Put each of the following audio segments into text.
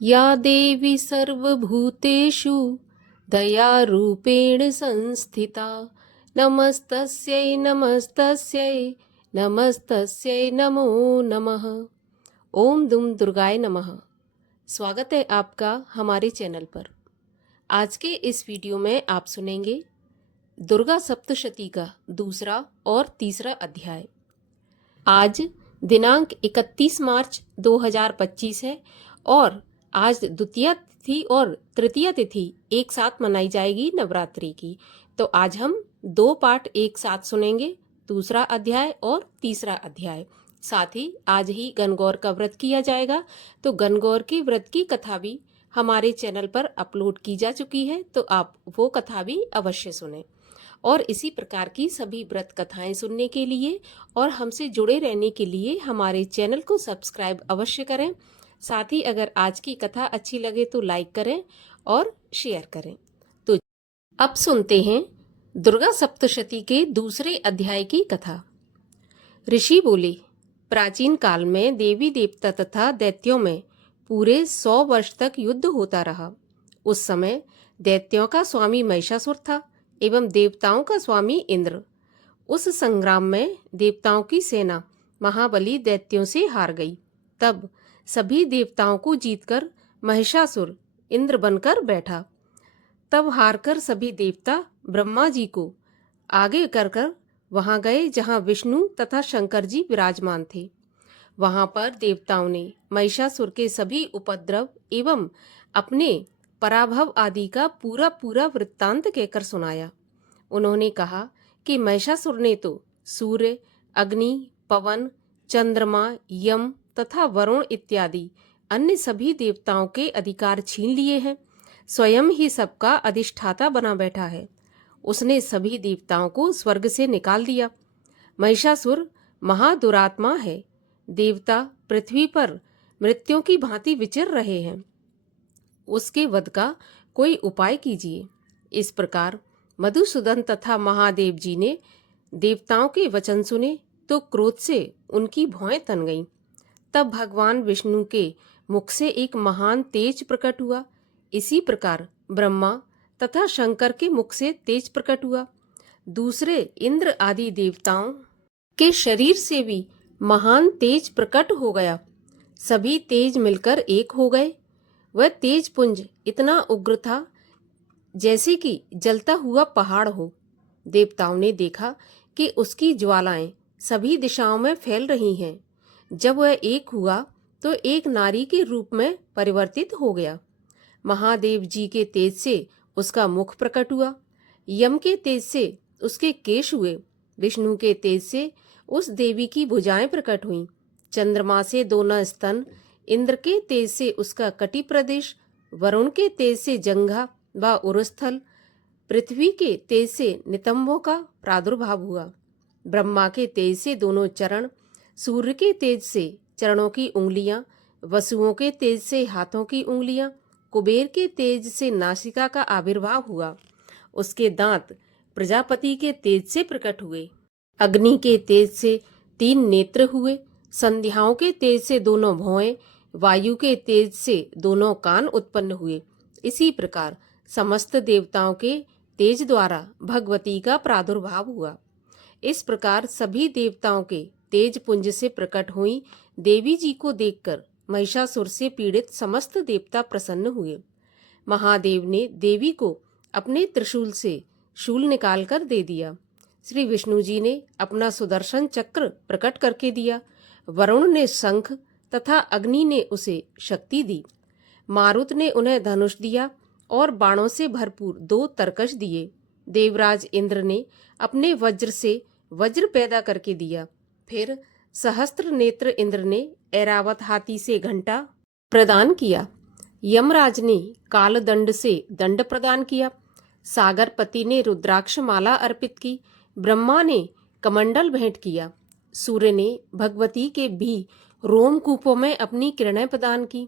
या देवी सर्वभूतेषु दयारूपेण संस्थिता नमस्तस्यै नमस्तस्यै नमस्तस्यै नमो नमः। ओम दुम दुर्गाय नमः। स्वागत है आपका हमारे चैनल पर। आज के इस वीडियो में आप सुनेंगे दुर्गा सप्तशती का दूसरा और तीसरा अध्याय। आज दिनांक 31 मार्च 2025 है और आज द्वितीया तिथि और तृतीया तिथि एक साथ मनाई जाएगी नवरात्रि की। तो आज हम दो पाठ एक साथ सुनेंगे, दूसरा अध्याय और तीसरा अध्याय। साथ ही आज ही गणगौर का व्रत किया जाएगा, तो गणगौर के व्रत की कथा भी हमारे चैनल पर अपलोड की जा चुकी है, तो आप वो कथा भी अवश्य सुनें। और इसी प्रकार की सभी व्रत कथाएं सुनने के लिए और हमसे जुड़े रहने के लिए हमारे चैनल को सब्सक्राइब अवश्य करें। साथ ही अगर आज की कथा अच्छी लगे तो लाइक करें और शेयर करें। तो अब सुनते हैं दुर्गा सप्तशती के दूसरे अध्याय की कथा। ऋषि बोले, प्राचीन काल में देवी देवता तथा दैत्यों में पूरे 100 वर्ष तक युद्ध होता रहा। उस समय दैत्यों का स्वामी महिषासुर था एवं देवताओं का स्वामी इंद्र। उस संग्राम में देवताओं की सेना महाबली दैत्यों से हार गई। तब सभी देवताओं को जीतकर महिषासुर इंद्र बनकर बैठा। तब हारकर सभी देवता ब्रह्मा जी को आगे कर वहां गए जहां विष्णु तथा शंकर जी विराजमान थे। वहां पर देवताओं ने महिषासुर के सभी उपद्रव एवं अपने पराभव आदि का पूरा पूरा वृत्तांत कहकर सुनाया। उन्होंने कहा कि महिषासुर ने तो सूर्य, अग्नि, पवन, चंद्रमा, यम तथा वरुण इत्यादि अन्य सभी देवताओं के अधिकार छीन लिए हैं। स्वयं ही सबका अधिष्ठाता बना बैठा है। उसने सभी देवताओं को स्वर्ग से निकाल दिया। महिषासुर महादुरात्मा है। देवता पृथ्वी पर मृत्यों की भांति विचर रहे हैं। उसके वध का कोई उपाय कीजिए। इस प्रकार मधुसूदन तथा महादेव जी ने देवताओं के वचन सुने तो क्रोध से उनकी भौएं तन गईं। तब भगवान विष्णु के मुख से एक महान तेज प्रकट हुआ। इसी प्रकार ब्रह्मा तथा शंकर के मुख से तेज प्रकट हुआ। दूसरे इंद्र आदि देवताओं के शरीर से भी महान तेज प्रकट हो गया। सभी तेज मिलकर एक हो गए। वह तेज पुंज इतना उग्र था जैसे कि जलता हुआ पहाड़ हो। देवताओं ने देखा कि उसकी ज्वालाएं सभी दिशाओं में फैल रही हैं। जब वह एक हुआ तो एक नारी के रूप में परिवर्तित हो गया। महादेव जी के तेज से उसका मुख प्रकट हुआ। यम के तेज से उसके केश हुए। विष्णु के तेज से उस देवी की भुजाएं प्रकट हुईं। चंद्रमा से दोनों स्तन, इंद्र के तेज से उसका कटी प्रदेश, वरुण के तेज से जंघा व उरुस्थल, पृथ्वी के तेज से नितंबों का प्रादुर्भाव हुआ। ब्रह्मा के तेज से दोनों चरण, सूर्य के तेज से चरणों की उंगलियां, वसुओं के तेज से हाथों की उंगलियां, कुबेर के तेज से नासिका का आविर्भाव हुआ। उसके दांत प्रजापति के तेज से प्रकट हुए। अग्नि के तेज से 3 नेत्र हुए। संध्याओं के तेज से दोनों भौएं, वायु के तेज से दोनों कान उत्पन्न हुए। इसी प्रकार समस्त देवताओं के तेज द्वारा भगवती का प्रादुर्भाव हुआ। इस प्रकार सभी देवताओं के तेज पुंज से प्रकट हुई देवी जी को देखकर महिषासुर से पीड़ित समस्त देवता प्रसन्न हुए। महादेव ने देवी को अपने त्रिशूल से शूल निकालकर दे दिया। श्री विष्णु जी ने अपना सुदर्शन चक्र प्रकट करके दिया। वरुण ने शंख तथा अग्नि ने उसे शक्ति दी। मारुत ने उन्हें धनुष दिया और बाणों से भरपूर 2 तरकश दिए। देवराज इंद्र ने अपने वज्र से वज्र पैदा करके दिया। फिर सहस्त्र नेत्र इंद्र ने ऐरावत हाथी से घंटा प्रदान किया। यमराज ने कालदंड से दंड प्रदान किया। सागरपति ने रुद्राक्ष माला अर्पित की। ब्रह्मा ने कमंडल भेंट किया। सूर्य ने भगवती के भी रोमकूपों में अपनी किरणें प्रदान की।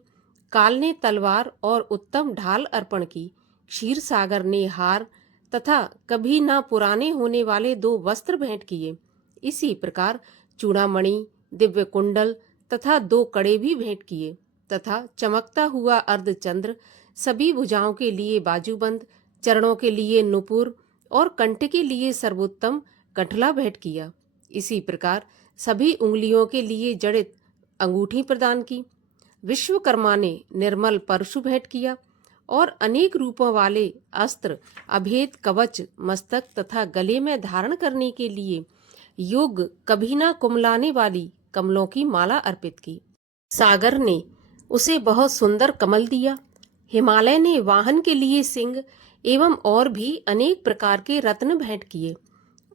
काल ने तलवार और उत्तम ढाल अर्पण की। क्षीर सागर ने हार तथा कभी ना पुराने होने वाले 2 वस्त्र भेंट किए। इसी प्रकार चूड़ामणि, दिव्य कुंडल तथा 2 कड़े भी भेंट किए। तथा चमकता हुआ अर्धचंद्र, सभी भुजाओं के लिए बाजूबंद, चरणों के लिए नुपुर और कंठ के लिए सर्वोत्तम कंठला भेंट किया। इसी प्रकार सभी उंगलियों के लिए जड़ित अंगूठी प्रदान की। विश्वकर्मा ने निर्मल परशु भेंट किया और अनेक रूपों वाले अस्त्र, अभेद कवच, मस्तक तथा गले में धारण करने के लिए योग कभी न कुमलाने वाली कमलों की माला अर्पित की। सागर ने उसे बहुत सुंदर कमल दिया। हिमालय ने वाहन के लिए सिंह एवं और भी अनेक प्रकार के रत्न भेंट किए।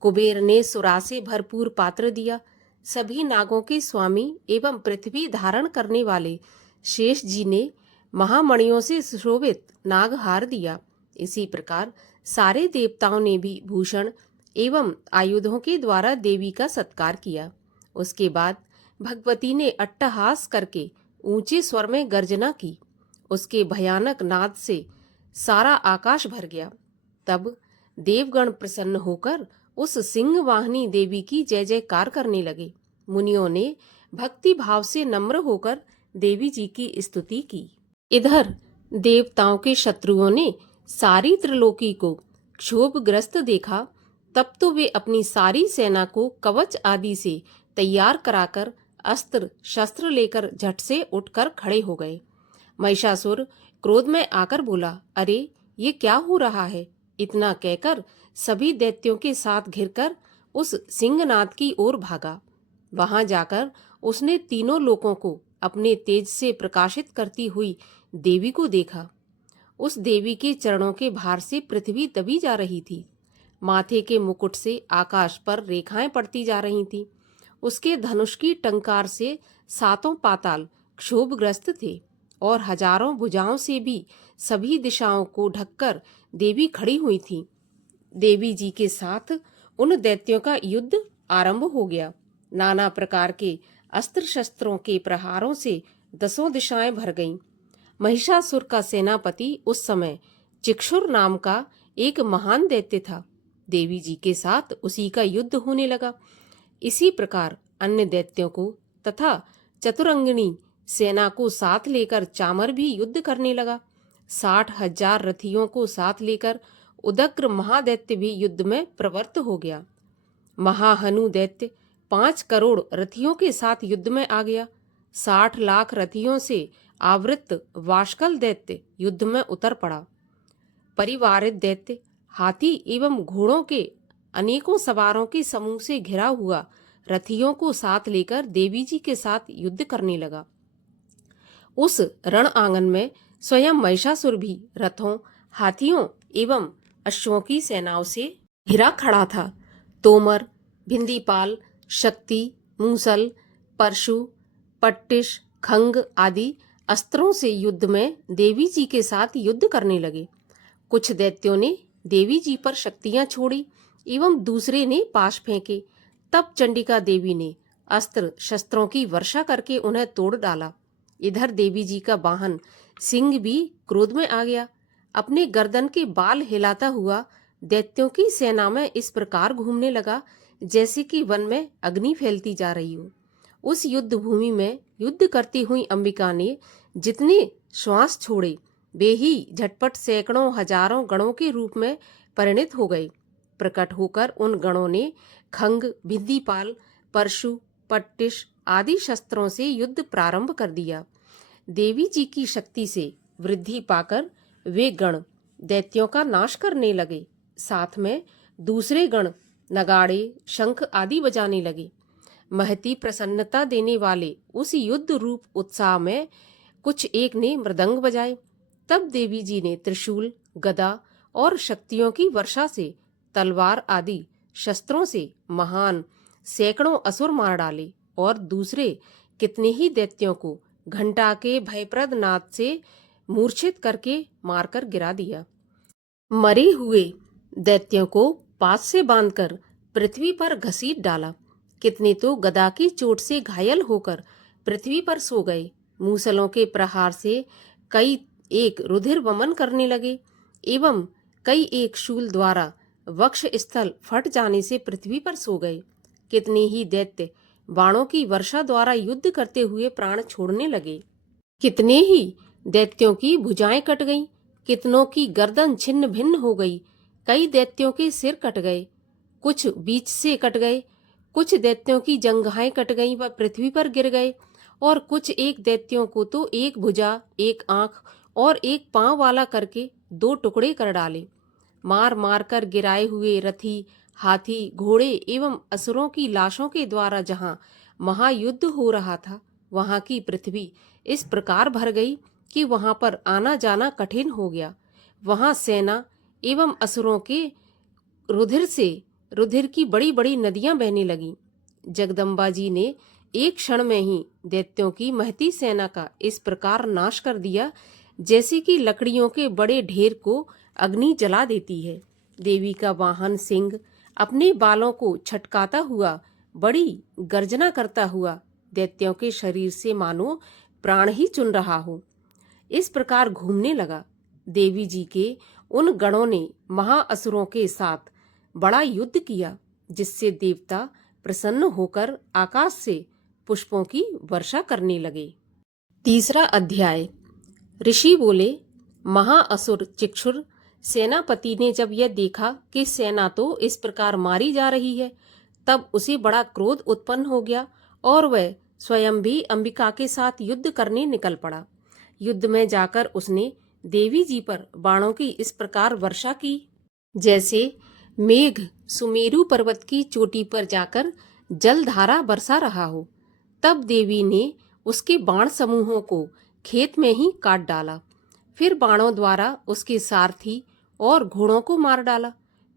कुबेर ने सुरा से भरपूर पात्र दिया। सभी नागों के स्वामी एवं पृथ्वी धारण करने वाले शेष जी ने महामणियों से सुशोभित नागहार दिया। इसी प्रकार सारे देवताओं ने भी भूषण एवं आयुधों के द्वारा देवी का सत्कार किया। उसके बाद भगवती ने अट्टहास करके ऊंचे स्वर में गर्जना की। उसके भयानक नाद से सारा आकाश भर गया। तब देवगण प्रसन्न होकर उस सिंह वाहिनी देवी की जय जयकार करने लगे। मुनियों ने भक्ति भाव से नम्र होकर देवी जी की स्तुति की। इधर देवताओं के शत्रुओं ने सारी त्रिलोकी को क्षोभग्रस्त देखा। तब तो वे अपनी सारी सेना को कवच आदि से तैयार कराकर अस्त्र शस्त्र लेकर झट से उठकर खड़े हो गए। महिषासुर क्रोध में आकर बोला, अरे ये क्या हो रहा है? इतना कहकर सभी दैत्यों के साथ घिरकर उस सिंहनाद की ओर भागा। वहां जाकर उसने तीनों लोकों को अपने तेज से प्रकाशित करती हुई देवी को देखा। उस देवी के चरणों के भार से पृथ्वी दबी जा रही थी। माथे के मुकुट से आकाश पर रेखाएं पड़ती जा रही थीं। उसके धनुष की टंकार से सातों पाताल क्षोभग्रस्त थे और हजारों भुजाओं से भी सभी दिशाओं को ढककर देवी खड़ी हुई थी। देवी जी के साथ उन दैत्यों का युद्ध आरंभ हो गया। नाना प्रकार के अस्त्र शस्त्रों के प्रहारों से दसों दिशाएं भर गईं। महिषासुर का सेनापति उस समय चिक्षुर नाम का एक महान दैत्य था। देवी जी के साथ उसी का युद्ध होने लगा। इसी प्रकार अन्य दैत्यों को तथा चतुरंगिणी सेना को साथ लेकर चामर भी युद्ध करने लगा। 60,000 रथियों को साथ लेकर उदग्र महादैत्य भी युद्ध में प्रवृत्त हो गया। महाहनु दैत्य 5 करोड़ रथियों के साथ युद्ध में आ गया। 60 लाख रथियों से आवृत वाशकल दैत्य युद्ध में उतर पड़ा। परिवारित दैत्य हाथी एवं घोड़ों के अनेकों सवारों के समूह से घिरा हुआ रथियों को साथ लेकर देवी जी के साथ युद्ध करने लगा। उस रण आंगन में स्वयं महिषासुर भी रथों, हाथियों एवं अश्वों की सेनाओं से घिरा खड़ा था। तोमर, भिंदीपाल, शक्ति, मूसल, परशु, पट्टिश, खंग आदि अस्त्रों से युद्ध में देवी जी के साथ युद्ध करने लगे। कुछ दैत्यों ने देवी जी पर शक्तियां छोड़ी एवं दूसरे ने पाश फेंके। तब चंडिका देवी ने अस्त्र शस्त्रों की वर्षा करके उन्हें तोड़ डाला। इधर देवी जी का वाहन सिंह भी क्रोध में आ गया। अपने गर्दन के बाल हिलाता हुआ दैत्यों की सेना में इस प्रकार घूमने लगा जैसे कि वन में अग्नि फैलती जा रही हो। उस युद्ध भूमि में युद्ध करती हुई अंबिका ने जितने श्वास छोड़े वे ही झटपट सैकड़ों हजारों गणों के रूप में परिणित हो गए। प्रकट होकर उन गणों ने खंग, भिंदीपाल, परशु, पट्टिश आदि शस्त्रों से युद्ध प्रारंभ कर दिया। देवी जी की शक्ति से वृद्धि पाकर वे गण दैत्यों का नाश करने लगे। साथ में दूसरे गण नगाड़े, शंख आदि बजाने लगे। महती प्रसन्नता देने वाले उस युद्ध रूप उत्साह में कुछ एक ने मृदंग बजाए। तब देवी जी ने त्रिशूल, गदा और शक्तियों की वर्षा से तलवार आदि शस्त्रों से महान सैकड़ों असुर मार डाले और दूसरे कितने ही दैत्यों को घंटा के भयप्रद नाद से मूर्छित करके मारकर गिरा दिया। मरे हुए दैत्यों को पास से बांधकर पृथ्वी पर घसीट डाला। कितने तो गदा की चोट से घायल होकर पृथ्वी पर सो गए। मूसलों के प्रहार से कई एक रुधिर वमन करने लगे एवं कई एक शूल द्वारा वक्ष स्थल फट जाने से पृथ्वी पर सो गए। कितने ही दैत्य बाणों की वर्षा द्वारा युद्ध करते हुए प्राण छोड़ने लगे। कितने ही दैत्यों की भुजाएं कट गईं, कितनों की गर्दन छिन्न भिन्न हो गई। कई दैत्यों के सिर कट गए, कुछ बीच से कट गए। कुछ दैत्यों की जंघाएं कट गईं व पृथ्वी पर गिर गए, और कुछ एक दैत्यों को तो एक भुजा, एक आंख और एक पांव वाला करके दो टुकड़े कर डाले। मार मार कर गिराए हुए रथी, हाथी, घोड़े एवं असुरों की लाशों के द्वारा जहां महायुद्ध हो रहा था, वहां की पृथ्वी इस प्रकार भर गई कि वहां पर आना जाना कठिन हो गया। वहां सेना एवं असुरों के रुधिर से रुधिर की बड़ी बड़ी नदियां बहने लगीं। जगदम्बा जी ने एक क्षण में ही दैत्यों की महती सेना का इस प्रकार नाश कर दिया, जैसे कि लकड़ियों के बड़े ढेर को अग्नि जला देती है। देवी का वाहन सिंह अपने बालों को छटकाता हुआ, बड़ी गर्जना करता हुआ दैत्यों के शरीर से मानो प्राण ही चुन रहा हो, इस प्रकार घूमने लगा। देवी जी के उन गणों ने महाअसुरों के साथ बड़ा युद्ध किया, जिससे देवता प्रसन्न होकर आकाश से पुष्पों की वर्षा करने लगे। तीसरा अध्याय। ऋषि बोले, महाअसुर चिक्षुर सेनापति ने जब यह देखा कि सेना तो इस प्रकार मारी जा रही है, तब उसे बड़ा क्रोध उत्पन्न हो गया और वह स्वयं भी अंबिका के साथ युद्ध करने निकल पड़ा। युद्ध में जाकर उसने देवी जी पर बाणों की इस प्रकार वर्षा की, जैसे मेघ सुमेरु पर्वत की चोटी पर जाकर जलधारा बरसा रहा हो। तब देवी ने उसके बाण समूहों को खेत में ही काट डाला। फिर बाणों द्वारा उसके सारथी और घोड़ों को मार डाला।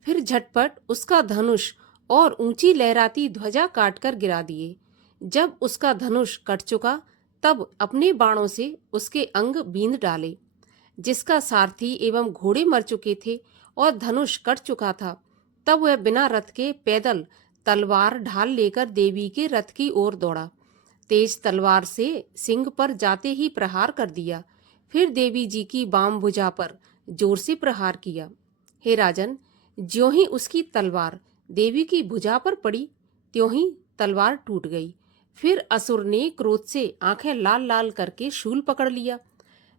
फिर झटपट उसका धनुष और ऊंची लहराती ध्वजा काटकर गिरा दिए। जब उसका धनुष कट चुका, तब अपने बाणों से उसके अंग बींध डाले। जिसका सारथी एवं घोड़े मर चुके थे और धनुष कट चुका था, तब वह बिना रथ के पैदल तलवार ढाल लेकर देवी के रथ की ओर दौड़ा। तेज तलवार से सिंह पर जाते ही प्रहार कर दिया। फिर देवी जी की बाम भुजा पर जोर से प्रहार किया। हे राजन, ज्यों ही उसकी तलवार देवी की भुजा पर पड़ी, त्यों ही तलवार टूट गई। फिर असुर ने क्रोध से आंखें लाल लाल करके शूल पकड़ लिया।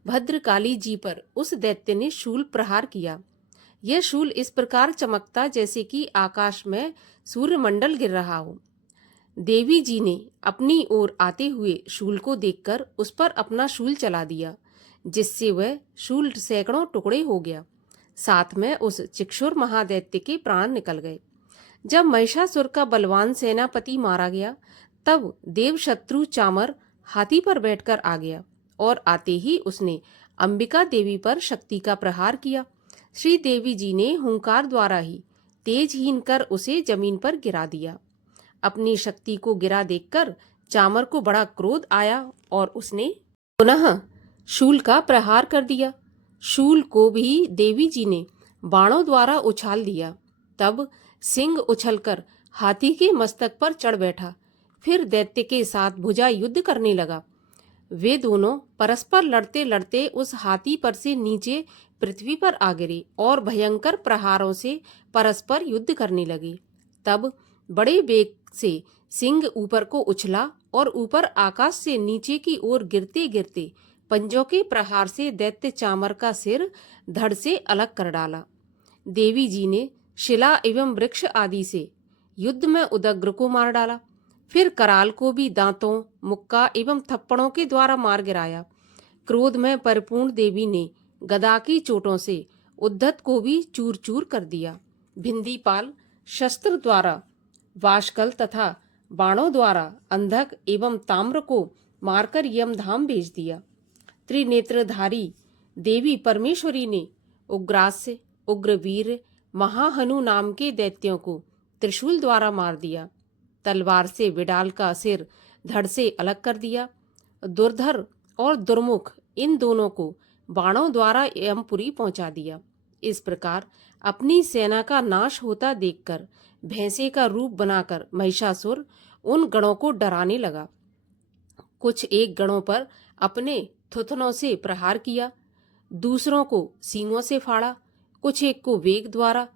भद्रकाली जी पर उस दैत्य ने शूल प्रहार किया। यह शूल इस प्रकार चमकता जैसे कि आकाश में सूर्यमंडल गिर रहा हो। देवी जी ने अपनी ओर आते हुए शूल को देखकर उस पर अपना शूल चला दिया, जिससे वह शूल सैकड़ों टुकड़े हो गया। साथ में उस चिक्षुर महादैत्य के प्राण निकल गए। जब महिषासुर का बलवान सेनापति मारा गया, तब देवशत्रु चामर हाथी पर बैठकर आ गया और आते ही उसने अंबिका देवी पर शक्ति का प्रहार किया। श्री देवी जी ने हुंकार द्वारा ही तेजहीन कर उसे जमीन पर गिरा दिया। अपनी शक्ति को गिरा देखकर चामर को बड़ा क्रोध आया और उसने पुनः शूल का प्रहार कर दिया। शूल को भी देवी जी ने बाणों द्वारा उछाल दिया। तब सिंह उछलकर हाथी के मस्तक पर चढ़ बैठा। फिर दैत्य के साथ भुजा युद्ध करने लगा। वे दोनों परस्पर लड़ते लड़ते उस हाथी पर से नीचे पृथ्वी पर आ गिरे और भयंकर प्रहारों से परस्पर युद्ध करने लगे। तब बड़े वेग से सिंह ऊपर को उछला और ऊपर आकाश से नीचे की ओर गिरते गिरते पंजों के प्रहार से दैत्य चामर का सिर धड़ से अलग कर डाला। देवी जी ने शिला एवं वृक्ष आदि से युद्ध में उदग्र को मार डाला। फिर कराल को भी दांतों, मुक्का एवं थप्पड़ों के द्वारा मार गिराया। क्रोध में परिपूर्ण देवी ने गदा की चोटों से उद्धत को भी चूर चूर कर दिया। भिंदीपाल शस्त्र द्वारा वाशकल तथा बाणों द्वारा अंधक एवं ताम्र को मारकर यमधाम भेज दिया। त्रिनेत्रधारी देवी परमेश्वरी ने उग्रास्य, उग्रवीर, महाहनु नाम के दैत्यों को त्रिशूल द्वारा मार दिया। तलवार से विडाल का सिर धड़ से अलग कर दिया। दुर्धर और दुर्मुख इन दोनों को बाणों द्वारा यमपुरी पहुंचा दिया। इस प्रकार अपनी सेना का नाश होता देखकर भैंसे का रूप बनाकर महिषासुर उन गणों को डराने लगा। कुछ एक गणों पर अपने थुथनों से प्रहार किया, दूसरों को सींगों से फाड़ा, कुछ एक को वेग द्वारा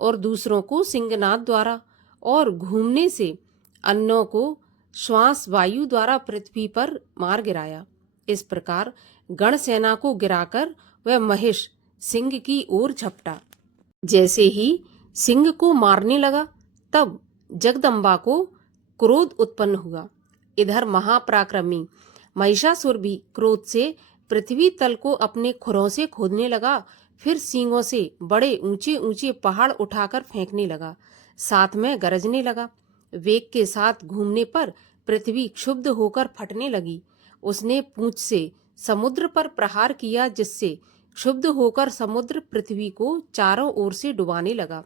और दूसरों को सिंगनाद द्वारा, और घूमने से अन्यों को श्वास वायु द्वारा पृथ्वी पर मार गिराया। इस प्रकार गण सेना को गिराकर वह महिष सिंह की ओर झपटा। जैसे ही सिंह को मारने लगा तब जगदम्बा को क्रोध उत्पन्न हुआ। इधर महापराक्रमी महिषासुर भी क्रोध से पृथ्वी तल को अपने खुरों से खोदने लगा, फिर सींगों से बड़े ऊंचे ऊंचे पहाड़ उठाकर फेंकने लगा, साथ में गरजने लगा। वेग के साथ घूमने पर पृथ्वी क्षुब्ध होकर फटने लगी। उसने पूंछ से समुद्र पर प्रहार किया, जिससे क्षुब्ध होकर समुद्र पृथ्वी को चारों ओर से डुबाने लगा।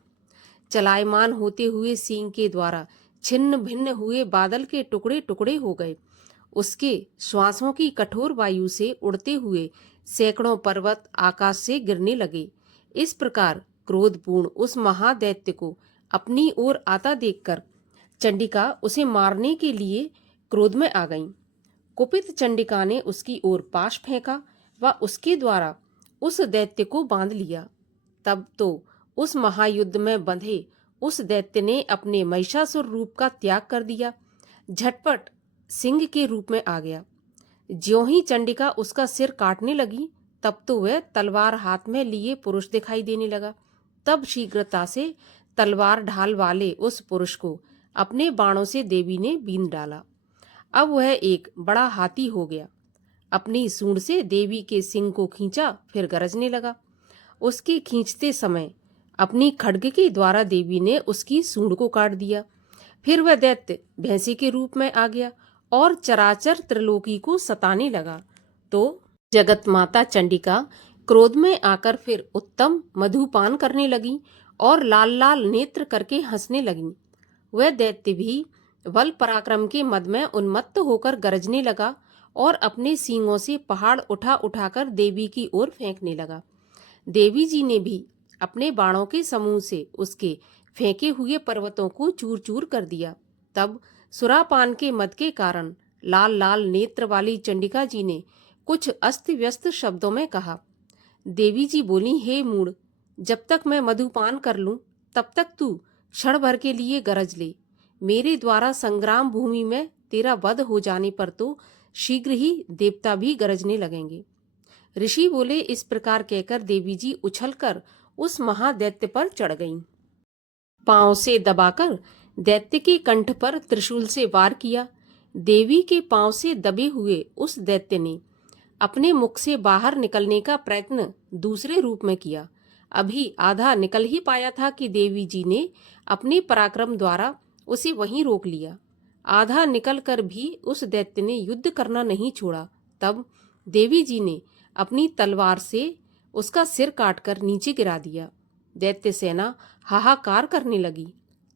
चलायमान होते हुए सींग के द्वारा छिन्न भिन्न हुए बादल के टुकड़े टुकड़े हो गए। उसके श्वासों की कठोर वायु से उड़ते हुए सैकड़ों पर्वत आकाश से गिरने लगे। इस प्रकार क्रोधपूर्ण उस महादैत्य को अपनी ओर आता देखकर चंडिका उसे मारने के लिए क्रोध में आ गईं। कुपित चंडिका ने उसकी ओर पाश फेंका व उसके द्वारा उस दैत्य को बांध लिया। तब तो उस महायुद्ध में बंधे उस दैत्य ने अपने महिषासुर रूप का त्याग कर दिया, झटपट सिंह के रूप में आ गया। ज्यों ही चंडिका उसका सिर काटने लगी तब तो वह तलवार हाथ में लिए पुरुष दिखाई देने लगा। तब शीघ्रता से तलवार ढाल वाले उस पुरुष को अपने बाणों से देवी ने बींध डाला। अब वह एक बड़ा हाथी हो गया। अपनी सूंड से देवी के सिंग को खींचा, फिर गरजने लगा। उसके खींचते समय अपनी खड्ग के द्वारा देवी ने उसकी सूंड को काट दिया। फिर वह दैत्य भैंसे के रूप में आ गया और चराचर त्रिलोकी को सताने लगा। तो जगत माता चंडिका क्रोध में आकर फिर उत्तम मधुपान करने लगी और लाल लाल नेत्र करके हंसने लगी। वह दैत्य भी बल पराक्रम के मद में उन्मत्त होकर गरजने लगा और अपने सींगों से पहाड़ उठा उठाकर देवी की ओर फेंकने लगा। देवी जी ने भी अपने बाणों के समूह से उसके फेंके हुए पर्वतों को चूर चूर कर दिया। तब सुरापान के मद के कारण लाल लाल नेत्र वाली चंडिका जी ने कुछ अस्त व्यस्त शब्दों में कहा। देवी जी बोली, हे मूढ़, जब तक मैं मधुपान कर लूं तब तक तू क्षण भर के लिए गरज ले। मेरे द्वारा संग्राम भूमि में तेरा वध हो जाने पर तो शीघ्र ही देवता भी गरजने लगेंगे। ऋषि बोले। इस प्रकार कहकर देवी जी उछलकर उस महादैत्य पर चढ़ गईं। पांव से दबाकर दैत्य के कंठ पर त्रिशूल से वार किया। देवी के पांव से दबे हुए उस दैत्य ने अपने मुख से बाहर निकलने का प्रयत्न दूसरे रूप में किया। अभी आधा निकल ही पाया था कि देवी जी ने अपने पराक्रम द्वारा उसे वहीं रोक लिया। आधा निकलकर भी उस दैत्य ने युद्ध करना नहीं छोड़ा। तब देवी जी ने अपनी तलवार से उसका सिर काटकर नीचे गिरा दिया। दैत्य सेना हाहाकार करने लगी।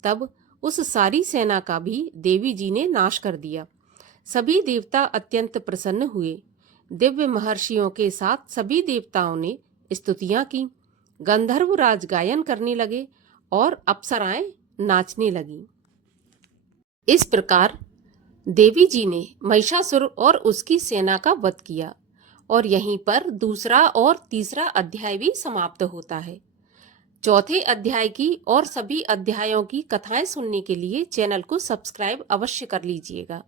तब उस सारी सेना का भी देवी जी ने नाश कर दिया। सभी देवता अत्यंत प्रसन्न हुए। दिव्य महर्षियों के साथ सभी देवताओं ने स्तुतियां की। गंधर्वराज गायन करने लगे और अप्सराएं नाचने लगीं। इस प्रकार देवी जी ने महिषासुर और उसकी सेना का वध किया और यहीं पर दूसरा और तीसरा अध्याय भी समाप्त होता है। चौथे अध्याय की और सभी अध्यायों की कथाएं सुनने के लिए चैनल को सब्सक्राइब अवश्य कर लीजिएगा।